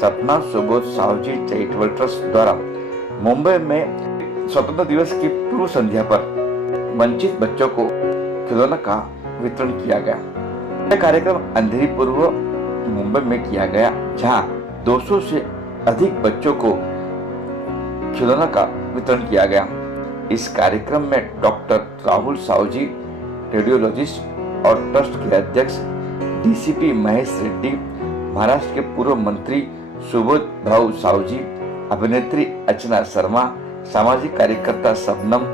सपना Subodh Sahuji charitable trust द्वारा मुंबई में स्वतंत्रता दिवस की पूर्व संध्या पर वंचित बच्चों को खिलौना का वितरण किया गया। यह कार्यक्रम अंधेरी पूर्व मुंबई में किया गया, जहां 200 से अधिक बच्चों को खिलौना का वितरण किया गया। इस कार्यक्रम में डॉक्टर राहुल साहूजी, रेडियोलॉजिस्ट और ट्रस्ट के अध्यक्ष डीसीपी महेश रेड्डी, महाराष्ट्र के पूर्व मंत्री सुबोध भाऊ साहूजी, अभिनेत्री अर्चना शर्मा, सामाजिक कार्यकर्ता शबनम,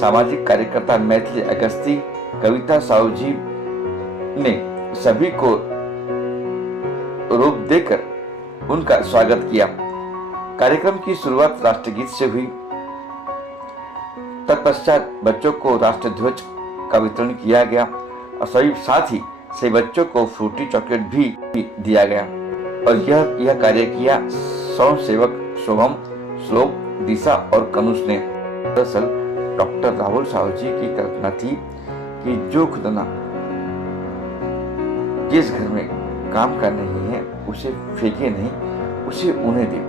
सामाजिक कार्यकर्ता मैथिली अगस्ती, कविता साहूजी ने सभी को रूप देकर उनका स्वागत किया। कार्यक्रम की शुरुआत राष्ट्रगीत से हुई। तत्पश्चात बच्चों को राष्ट्रध्वज का वितरण किया गया और साथ ही सभी बच्चों को फ्रूटी चॉकलेट भी दिया गया। और यह कार्य किया स्वयं सेवक शुभम, श्लोक, दिशा और कनुष ने। दरअसल डॉक्टर राहुल साहूजी की कल्पना थी कि जो खिलौना जिस घर में काम का नहीं है उसे फेंके नहीं, उसे उन्हें दे,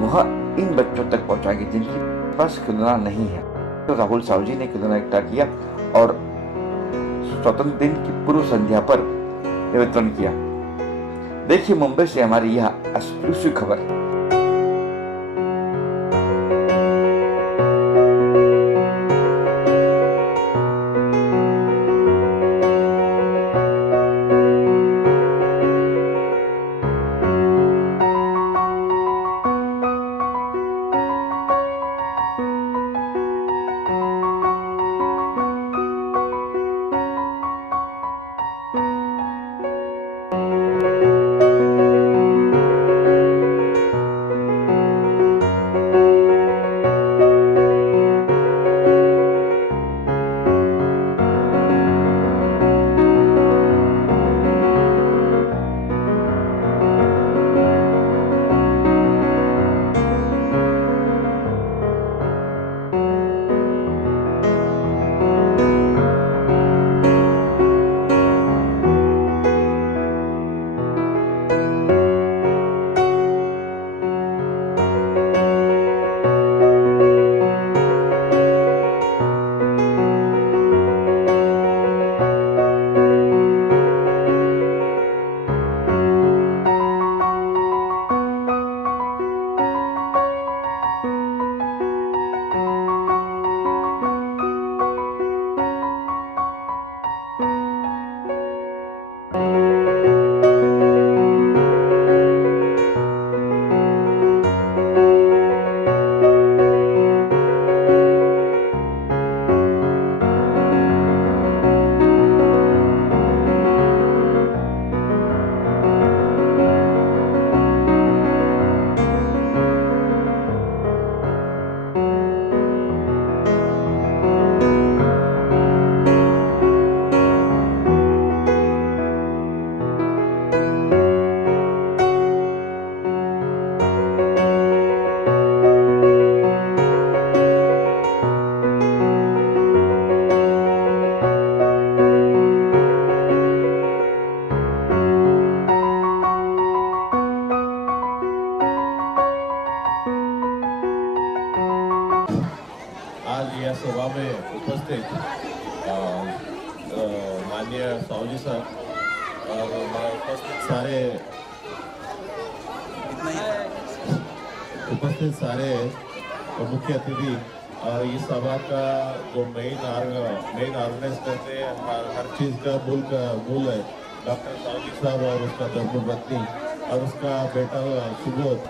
वह इन बच्चों तक पहुंचाएंगे जिनके पास खिलौना नहीं है। तो राहुल साहूजी ने खिलौना इकट्ठा किया और स्वतंत्रता दिन की पूर्व संध्या पर वितरण किया। देखिए मुंबई से हमारी यह एक्सक्लूसिव खबर। या सभा में उपस्थित माननीय साहूजी साहब और उपस्थित सारे मुख्य अतिथि और इस सभा का जो मेन ऑर्गेनाइज करते हैं, हर चीज़ का मूल है डॉक्टर साहूजी साहब और उसका धर्मपत्नी और उसका बेटा सुबोध,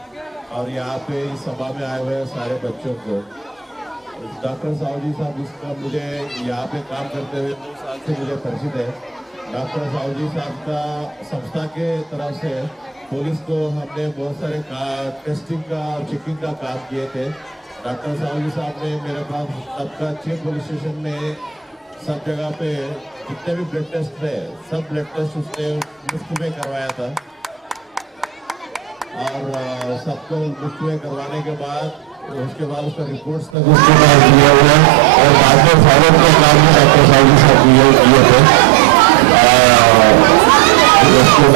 और यहाँ पे इस सभा में आए हुए सारे बच्चों को डॉक्टर साहूजी साहब, उसका मुझे यहाँ पे काम करते हुए 2 साल से मुझे परिचित है। डॉक्टर साहूजी साहब का संस्था के तरफ से पुलिस को हमने बहुत सारे टेस्टिंग का और चेकिंग का काम किए थे। डॉक्टर साहूजी साहब ने मेरे पास सबका 6 पुलिस स्टेशन में सब जगह पे जितने भी ब्लड टेस्ट थे सब ब्लड टेस्ट उसने मुफ्त में करवाया था और सबको मुफ्त में करवाने के बाद उसके बाद उसका रिपोर्ट्स तक उसके बाद दिया हुआ और बाद में फॉलो का काम भी डॉक्टर साहूजी साहब किए थे। हर बार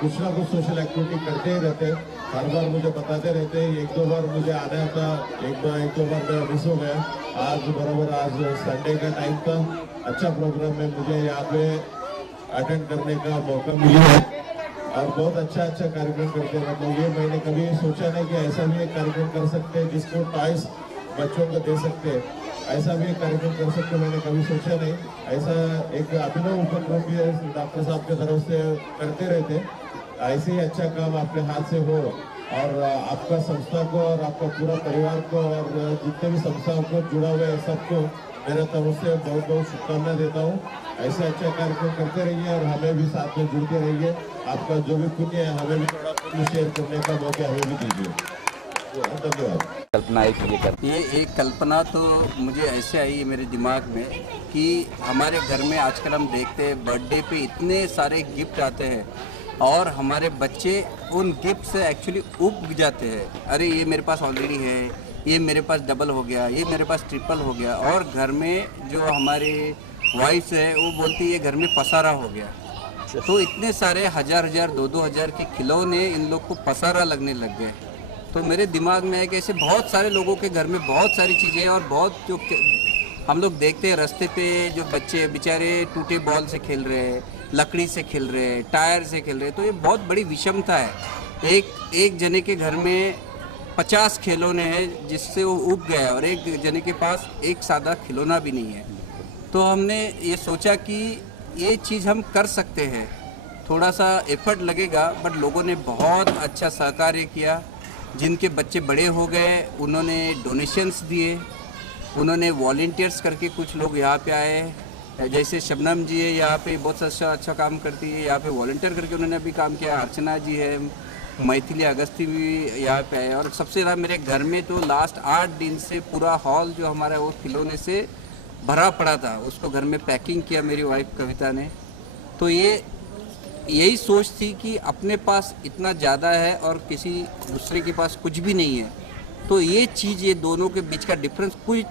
कुछ ना कुछ सोशल एक्टिविटी करते ही रहते, हर बार मुझे बताते रहते। एक दो बार मुझे आना था, एक दो बार मेरा मिस हो गया। आज संडे का टाइम था, अच्छा प्रोग्राम है, मुझे यहाँ पे अटेंड करने का मौका मिला है और बहुत अच्छा कार्यक्रम करते हैं। मतलब ये मैंने कभी सोचा नहीं कि ऐसा भी एक कार्यक्रम कर सकते हैं जिसको टॉयज बच्चों को दे सकते हैं, ऐसा भी एक कार्यक्रम कर सकते, मैंने कभी सोचा नहीं। ऐसा एक अभिनव उपक्रम भी डॉक्टर साहब की तरफ से करते रहते। ऐसे ही अच्छा काम आपके हाथ से हो और आपका संस्था को और आपका पूरा परिवार को और जितने भी संस्थाओं को जुड़ा हुआ है सबको मेरा तरफ से बहुत बहुत शुभकामनाएं देता हूँ। ऐसे अच्छा कार्यक्रम करते रहिए और हमें भी साथ में जुड़ते रहिए। आपका जो भी पुण्य है हमें भी थोड़ा पुण्य शेयर करने का मौका हमें भी दीजिए। धन्यवाद। कल्पना एक ये कर ये एक कल्पना तो मुझे ऐसे आई है मेरे दिमाग में कि हमारे घर में आजकल हम देखते हैं बर्थडे पे इतने सारे गिफ्ट आते हैं और हमारे बच्चे उन गिफ्ट से एक्चुअली उब जाते हैं। अरे ये मेरे पास ऑलरेडी है, ये मेरे पास डबल हो गया, ये मेरे पास ट्रिपल हो गया। और घर में जो हमारे वाइफ है वो बोलती है ये घर में पसारा हो गया। तो इतने सारे हजार 2,000 के खिलौने इन लोग को पसारा लगने लग गए। तो मेरे दिमाग में है कि ऐसे बहुत सारे लोगों के घर में बहुत सारी चीज़ें हैं और बहुत जो हम लोग देखते हैं रास्ते पे जो बच्चे बेचारे टूटे बॉल से खेल रहे हैं, लकड़ी से खेल रहे हैं, टायर से खेल रहे हैं। तो ये बहुत बड़ी विषमता है। एक जने के घर में 50 खिलौने हैं जिससे वो उब गया और एक जने के पास एक सादा खिलौना भी नहीं है। तो हमने ये सोचा कि ये चीज़ हम कर सकते हैं, थोड़ा सा एफर्ट लगेगा बट लोगों ने बहुत अच्छा सहकार्य किया। जिनके बच्चे बड़े हो गए उन्होंने डोनेशंस दिए, उन्होंने वॉलंटियर्स करके कुछ लोग यहाँ पे आए। जैसे शबनम जी है यहाँ पे बहुत अच्छा काम करती है, यहाँ पे वॉलंटियर करके उन्होंने भी काम किया। अर्चना जी है, मैथिली अगस्ती भी यहाँ पे आए। और सबसे ज़्यादा मेरे घर में तो लास्ट 8 दिन से पूरा हॉल जो हमारा वो खिलौने से भरा पड़ा था, उसको घर में पैकिंग किया मेरी वाइफ कविता ने। तो यही सोच थी कि अपने पास इतना ज़्यादा है और किसी दूसरे के पास कुछ भी नहीं है। तो ये चीज़, ये दोनों के बीच का डिफरेंस कोई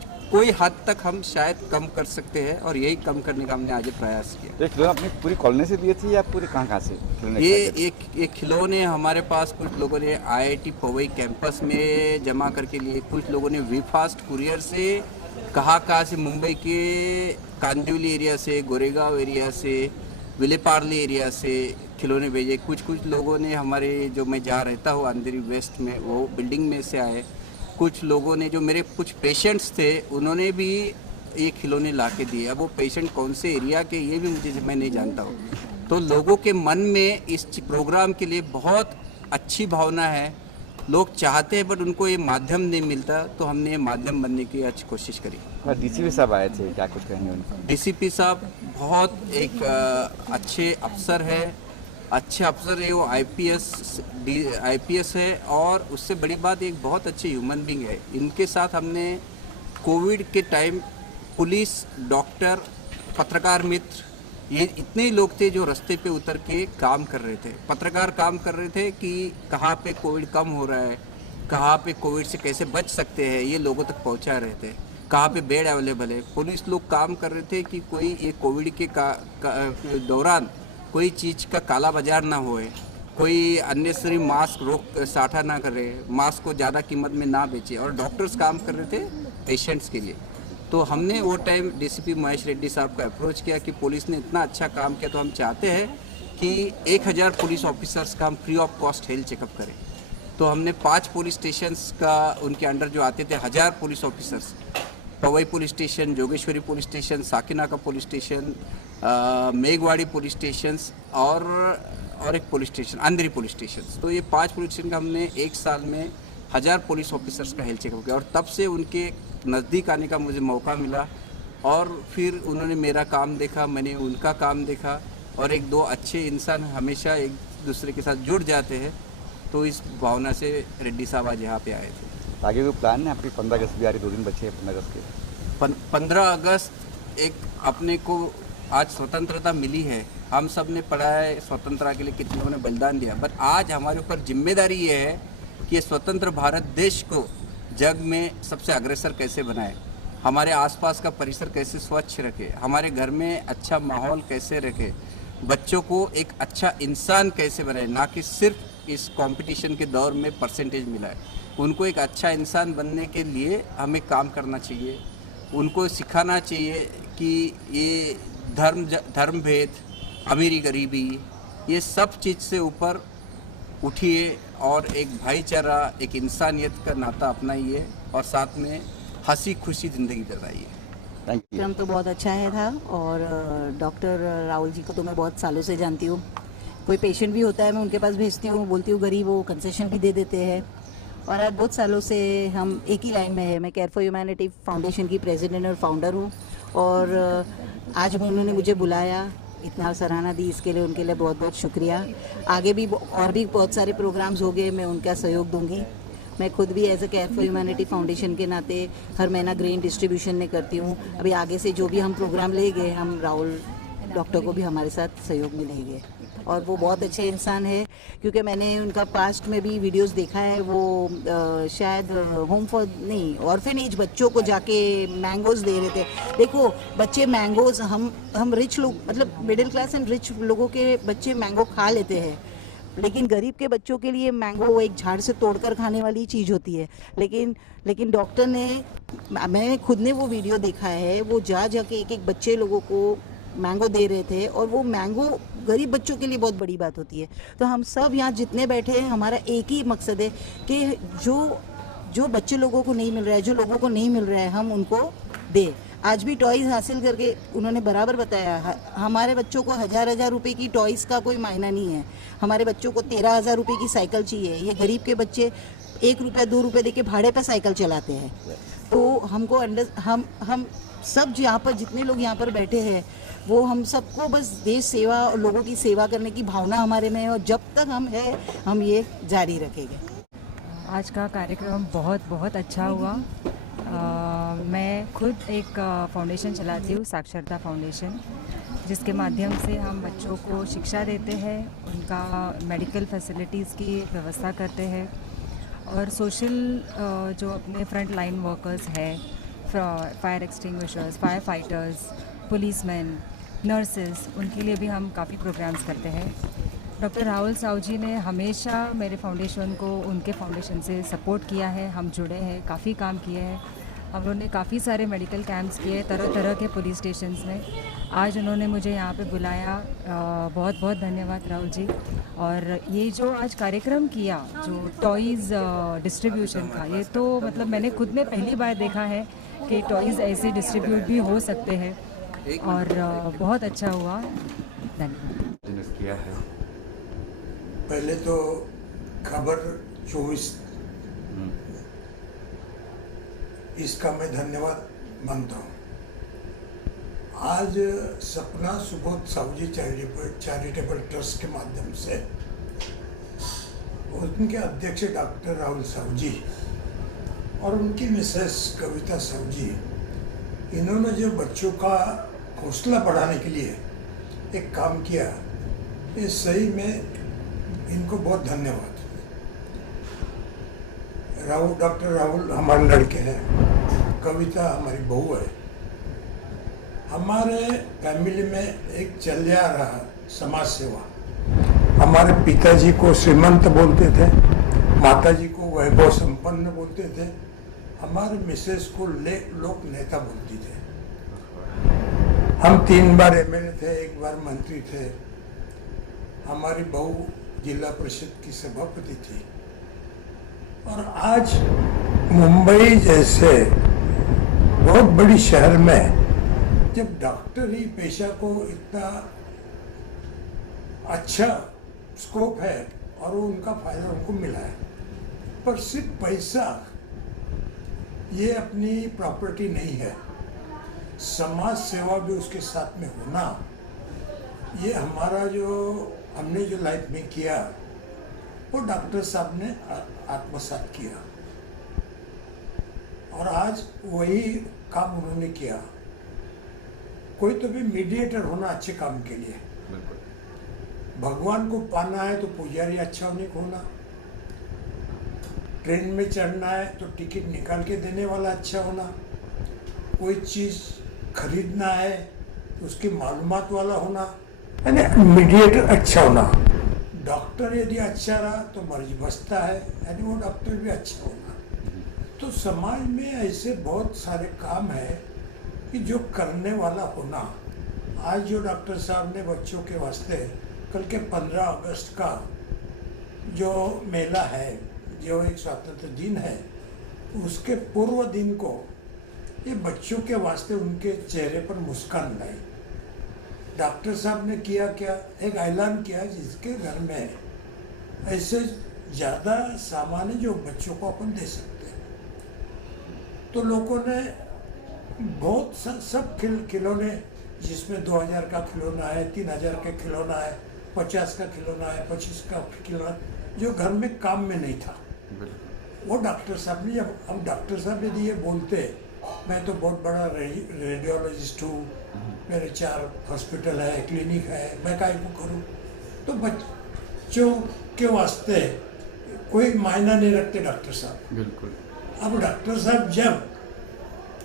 हद तक हम शायद कम कर सकते हैं और यही कम करने का हमने आज प्रयास किया। तो खिलौने अपनी पूरी कॉलोनी से लिए थे या पूरे कहाँ से ये एक खिलौने हमारे पास कुछ लोगों ने IIT पवई कैंपस में जमा करके लिए, कुछ लोगों ने वी फास्ट कुरियर से कहाँ से मुंबई के कांदिवली एरिया से, गोरेगांव एरिया से, विलेपार्ले एरिया से खिलौने भेजे। कुछ लोगों ने हमारे जो मैं जहाँ रहता हूँ अंधेरी वेस्ट में वो बिल्डिंग में से आए। कुछ लोगों ने जो मेरे कुछ पेशेंट्स थे उन्होंने भी ये खिलौने ला के दिए। अब वो पेशेंट कौन से एरिया के ये भी मैं नहीं जानता हूँ। तो लोगों के मन में इस प्रोग्राम के लिए बहुत अच्छी भावना है, लोग चाहते हैं बट उनको ये माध्यम नहीं मिलता। तो हमने ये माध्यम बनने की आज कोशिश करी। DCP साहब आए थे, क्या कुछ कहेंगे उनको? DCP साहब बहुत एक अच्छे अफसर है, वो IPS है और उससे बड़ी बात एक बहुत अच्छे ह्यूमन बीइंग है। इनके साथ हमने कोविड के टाइम पुलिस, डॉक्टर, पत्रकार मित्र, ये इतने लोग थे जो रास्ते पे उतर के काम कर रहे थे। पत्रकार काम कर रहे थे कि कहाँ पे कोविड कम हो रहा है, कहाँ पे कोविड से कैसे बच सकते हैं, ये लोगों तक पहुँचा रहे थे। कहाँ पे बेड अवेलेबल है, पुलिस लोग काम कर रहे थे कि कोई ये कोविड के दौरान कोई चीज़ का काला बाजार ना होए, कोई अननेसेसरी मास्क साठा ना करे, मास्क को ज़्यादा कीमत में ना बेचे। और डॉक्टर्स काम कर रहे थे पेशेंट्स के लिए। तो हमने वो टाइम DCP महेश रेड्डी साहब को अप्रोच किया कि पुलिस ने इतना अच्छा काम किया तो हम चाहते हैं कि 1000 पुलिस ऑफिसर्स का हम free of cost health checkup करें। तो हमने 5 पुलिस स्टेशंस का उनके अंडर जो आते थे 1000 police officers, Powai police station, Jogeshwari police station, Sakinaka police station, Meghwadi police stations और एक police station Andheri police station. तो ये 5 पुलिस स्टेशन का हमने 1 साल में 1000 पुलिस ऑफिसर्स का हेल्थ चेकअप किया। और तब से उनके नज़दीक आने का मुझे मौका मिला और फिर उन्होंने मेरा काम देखा, मैंने उनका काम देखा। और 1-2 अच्छे इंसान हमेशा एक दूसरे के साथ जुड़ जाते हैं। तो इस भावना से रेड्डी साहब आज यहाँ पे आए थे। आगे कोई प्लान है आपकी? 15 अगस्त भी आ रही, 2 दिन बचे हैं 15 अगस्त के। 15 अगस्त एक अपने को आज स्वतंत्रता मिली है, हम सब ने पढ़ा है स्वतंत्रता के लिए कितने लोगों ने बलिदान दिया। बट आज हमारे ऊपर जिम्मेदारी ये है कि स्वतंत्र भारत देश को जग में सबसे अग्रसर कैसे बनाए, हमारे आसपास का परिसर कैसे स्वच्छ रखे, हमारे घर में अच्छा माहौल कैसे रखे, बच्चों को एक अच्छा इंसान कैसे बनाए, ना कि सिर्फ इस कंपटीशन के दौर में परसेंटेज मिलाए। उनको एक अच्छा इंसान बनने के लिए हमें काम करना चाहिए, उनको सिखाना चाहिए कि ये धर्म भेद, अमीरी गरीबी, ये सब चीज़ से ऊपर उठिए और एक भाईचारा, एक इंसानियत का नाता अपनाइए और साथ में हंसी खुशी ज़िंदगी बिताइए। Thank you. कार्यक्रम तो बहुत अच्छा है था और डॉक्टर राहुल जी को तो मैं बहुत सालों से जानती हूँ। कोई पेशेंट भी होता है मैं उनके पास भेजती हूँ, बोलती हूँ गरीब वो कंसेशन भी दे देते हैं और आज बहुत सालों से हम एक ही लाइन में है। मैं केयर फॉर ह्यूमैनिटी फाउंडेशन की प्रेसिडेंट और फाउंडर हूँ और आज उन्होंने मुझे बुलाया, इतना सराहना दी, इसके लिए उनके लिए बहुत बहुत शुक्रिया। आगे भी और भी बहुत सारे प्रोग्राम्स हो गए, मैं उनका सहयोग दूंगी। मैं खुद भी as a care for humanity foundation के नाते हर महीना ग्रेन डिस्ट्रीब्यूशन में करती हूँ। अभी आगे से जो भी हम प्रोग्राम लेंगे, हम राहुल डॉक्टर को भी हमारे साथ सहयोग मिलेंगे और वो बहुत अच्छे इंसान है क्योंकि मैंने उनका पास्ट में भी वीडियोस देखा है। वो शायद होम फॉर नहीं ऑर्फेनेज बच्चों को जाके मैंगोज दे रहे थे। देखो बच्चे मैंगोज, हम रिच लोग मतलब मिडिल क्लास एंड रिच लोगों के बच्चे मैंगो खा लेते हैं, लेकिन गरीब के बच्चों के लिए मैंगो एक झाड़ से तोड़कर खाने वाली चीज़ होती है। लेकिन डॉक्टर ने, मैंने खुद ने वो वीडियो देखा है, वो जाके एक बच्चे लोगों को मैंगो दे रहे थे और वो मैंगो गरीब बच्चों के लिए बहुत बड़ी बात होती है। तो हम सब यहाँ जितने बैठे हैं, हमारा एक ही मकसद है कि जो बच्चे लोगों को नहीं मिल रहा है, जो लोगों को नहीं मिल रहा है, हम उनको दे। आज भी टॉयज़ हासिल करके उन्होंने बराबर बताया, हमारे बच्चों को 1000 रुपए की टॉयज़ का कोई मायना नहीं है, हमारे बच्चों को 13,000 रुपए की साइकिल चाहिए। ये गरीब के बच्चे 1 रुपया 2 रुपये दे के भाड़े पर साइकिल चलाते हैं। तो हमको हम सब यहाँ पर जितने लोग यहाँ पर बैठे हैं, वो हम सबको बस देश सेवा और लोगों की सेवा करने की भावना हमारे में है और जब तक हम है हम ये जारी रखेंगे। आज का कार्यक्रम बहुत बहुत अच्छा हुआ। मैं खुद एक फाउंडेशन चलाती हूँ, साक्षरता फाउंडेशन, जिसके माध्यम से हम बच्चों को शिक्षा देते हैं, उनका मेडिकल फैसिलिटीज़ की व्यवस्था करते हैं और सोशल जो अपने फ्रंट लाइन वर्कर्स हैं, fire extinguishers, fire fighters, policeman, nurses, उनके लिए भी हम काफ़ी प्रोग्राम्स करते हैं। डॉक्टर राहुल साहू जी ने हमेशा मेरे फाउंडेशन को उनके फाउंडेशन से सपोर्ट किया है, हम जुड़े हैं, काफ़ी काम किए हैं। हम लोगों ने काफ़ी सारे मेडिकल कैंप्स किए तरह तरह के पुलिस स्टेशंस में। आज उन्होंने मुझे यहाँ पे बुलाया, बहुत बहुत धन्यवाद राहुल जी। और ये जो आज कार्यक्रम किया, जो टॉयज़ डिस्ट्रीब्यूशन का, ये तो मतलब मैंने खुद ने पहली बार देखा है कि टॉयज़ ऐसे डिस्ट्रीब्यूट भी हो सकते हैं और बहुत अच्छा हुआ। धन्यवाद। किया है पहले तो खबर 24 इसका मैं धन्यवाद मानता हूँ। आज सपना सुबोध साहू जी चैरिटेबल ट्रस्ट के माध्यम से उनके अध्यक्ष डॉक्टर राहुल साहू जी और उनकी मिसेस कविता साहू जी, इन्होंने जो बच्चों का हौसला बढ़ाने के लिए एक काम किया, ये सही में इनको बहुत धन्यवाद। डॉक्टर राहुल हमारे लड़के हैं, कविता हमारी बहू है। हमारे फैमिली में एक चल जा रहा समाज सेवा। हमारे पिताजी को श्रीमंत बोलते थे, माताजी को वैभव संपन्न बोलते थे, हमारे मिसेस को लोक नेता बोलती थे। हम 3 बार एमएलए थे, 1 बार मंत्री थे। हमारी बहू जिला परिषद की सभापति थी। और आज मुंबई जैसे बहुत बड़ी शहर में जब डॉक्टर ही पेशा को इतना अच्छा स्कोप है और वो उनका फायदा उनको मिला है, पर सिर्फ पैसा ये अपनी प्रॉपर्टी नहीं है, समाज सेवा भी उसके साथ में होना, ये हमारा जो हमने जो लाइफ में किया वो डॉक्टर साहब ने आत्मसात किया और आज वही काम उन्होंने किया। कोई तो भी मीडिएटर होना अच्छे काम के लिए, भगवान को पाना है तो पुजारी अच्छा होने को होना, ट्रेन में चढ़ना है तो टिकट निकाल के देने वाला अच्छा होना, कोई चीज़ खरीदना है तो उसकी मालूमात वाला होना, यानी मीडिएटर अच्छा होना। डॉक्टर यदि अच्छा रहा तो मरीज बचता है, यानी वो डॉक्टर भी अच्छा होना। तो समाज में ऐसे बहुत सारे काम है कि जो करने वाला होना। आज जो डॉक्टर साहब ने बच्चों के वास्ते कल के 15 अगस्त का जो मेला है, जो एक स्वतंत्र दिन है, उसके पूर्व दिन को ये बच्चों के वास्ते उनके चेहरे पर मुस्कान लाई। डॉक्टर साहब ने किया क्या, एक ऐलान किया जिसके घर में ऐसे ज़्यादा सामान है जो बच्चों को अपन दे सकते हैं। तो लोगों ने बहुत सब खिलौने, जिसमें 2000 का खिलौना है, 3000 का खिलौना है, 50 का खिलौना है, 25 का खिलौना, जो घर में काम में नहीं था, वो डॉक्टर साहब ने, जब अब डॉक्टर साहब यदि ये बोलते मैं तो बहुत बड़ा रेडियोलॉजिस्ट हूँ, मेरे 4 हॉस्पिटल है, क्लिनिक है, मैं काहे को करूँ, तो बच्चों के वास्ते कोई मायना नहीं रखते डॉक्टर साहब। बिल्कुल। अब डॉक्टर साहब जब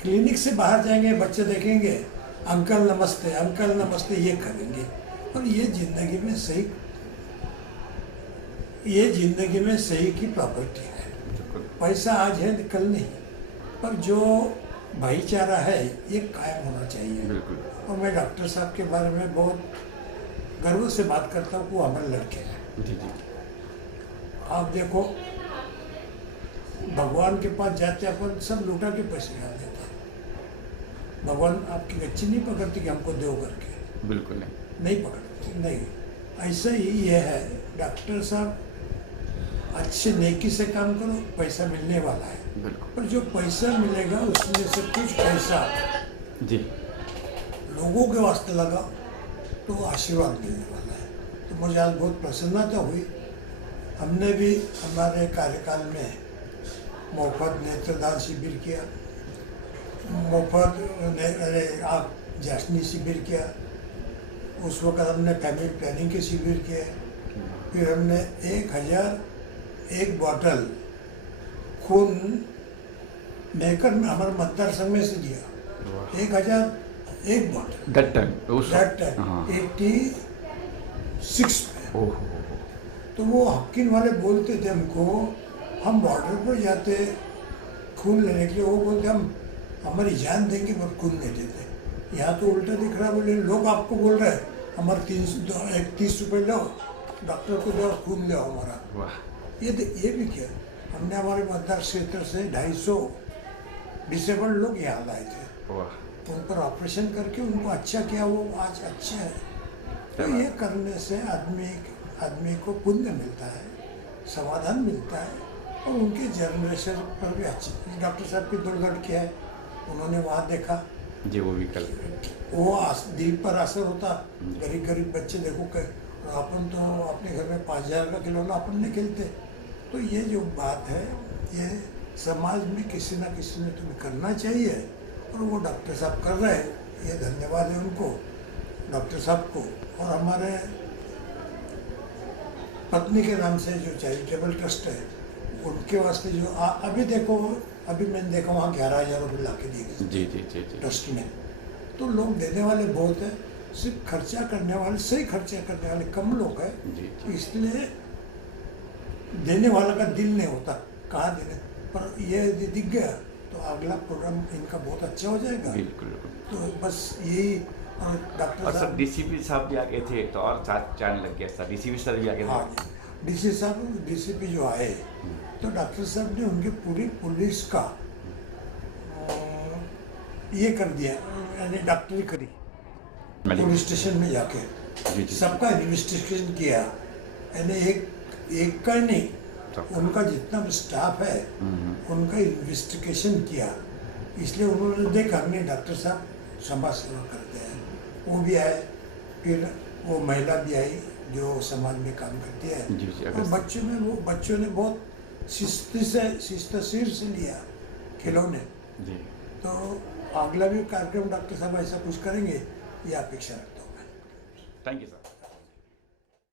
क्लिनिक से बाहर जाएंगे, बच्चे देखेंगे, अंकल नमस्ते, अंकल नमस्ते, ये करेंगे। और ये जिंदगी में सही की प्रॉपर्टी है। पैसा आज है कल नहीं, पर जो भाईचारा है ये कायम होना चाहिए। बिल्कुल। और मैं डॉक्टर साहब के बारे में बहुत गर्व से बात करता हूँ, वो हमारे लड़के हैं। जी जी। आप देखो, भगवान के पास जाते अपन सब लुटा के पैसे डाल देते हैं। भगवान आपकी गच्ची नहीं पकड़ती कि हमको दो करके, बिल्कुल नहीं पकड़ती, नहीं। ऐसा ही ये है, डॉक्टर साहब अच्छे नेकी से काम करो, पैसा मिलने वाला है। बिल्कुल। पर जो पैसा मिलेगा उसमें से कुछ पैसा जी लोगों के वास्ते लगा तो आशीर्वाद मिलने वाला है। तो मुझे आज बहुत प्रसन्नता हुई। हमने भी हमारे कार्यकाल में मुफ्त नेत्रदान शिविर किया, मुफ्त आँख जांचनी शिविर किया, उस वक्त हमने फैमिली प्लानिंग के शिविर किए, फिर हमने 1001 बॉटल खून मेकर में हमारे मतदार संघ में से दिया। 1001 बॉटल दैट टाइम 86 में। ओह। तो वो हकीम वाले बोलते थे हमको, हम बॉर्डर पर जाते खून लेने के लिए, वो बोलते हम हमारी जान देंगे पर खून नहीं देते। यहाँ तो उल्टा दिख रहा, बोले लोग आपको बोल रहे हैं हमारे 30 रुपये लो, डॉक्टर को दो, खून लो हमारा। वाह। ये भी किया हमने। हमारे मतदार क्षेत्र से 250 डिसेबल्ड लोग यहाँ लाए थे, वाह। उन पर ऑपरेशन करके उनको अच्छा किया, वो आज अच्छे हैं। तो ये करने से आदमी को पुण्य मिलता है, समाधान मिलता है, और उनके जनरेशन पर भी अच्छे। डॉक्टर साहब की 2 लड़कियाँ हैं, उन्होंने वहाँ देखा जी, वो भी कल वो दिल पर असर होता। गरीब बच्चे देखो अपन तो अपने घर में 5000 का खिलौना अपन नहीं खेलते। तो ये जो बात है, ये समाज में किसी न किसी ने तुम्हें करना चाहिए, और वो डॉक्टर साहब कर रहे हैं। ये धन्यवाद है उनको, डॉक्टर साहब को। और हमारे पत्नी के नाम से जो चैरिटेबल ट्रस्ट है, उनके वास्ते जो अभी देखो, अभी मैंने देखा वहाँ 11,000 रुपये ला के दिए गए जी जी जी जी। ट्रस्ट में। तो लोग देने वाले बहुत हैं, सिर्फ खर्चा करने वाले, सही खर्चा करने वाले कम लोग हैं। जी, तो इसलिए देने वाला का दिल नहीं होता कहाँ देने। पर ये यदि दिख गया तो अगला प्रोग्राम इनका बहुत अच्छा हो जाएगा। बिल्कुल। तो बस यही। और डॉक्टर और सर साहब, डीसीपी साहब भी आ गए थे तो और चांद लग गया सर। डीसीपी सर भी आ गए हाँ, डीसीपी जो आए, तो डॉक्टर साहब ने उनकी पूरी पुलिस का ये कर दिया, यानी डॉक्टरी करी पुलिस स्टेशन में जाके। जी जी। सबका इन्वेस्टिगेशन किया, यानी एक का नहीं, उनका जितना भी स्टाफ है उनका इन्वेस्टिगेशन किया। इसलिए उन्होंने देखा नहीं डॉक्टर साहब समाज सेवा करते हैं, वो भी आए। फिर वो महिला भी आई जो समाज में काम करती है। जी जी। और बच्चों ने बहुत शिस्तीर से लिया खिलौने। जी। तो अगला भी कार्यक्रम डॉक्टर साहब ऐसा कुछ करेंगे, ये अपेक्षा रखता हूँ मैं। Thank you sir.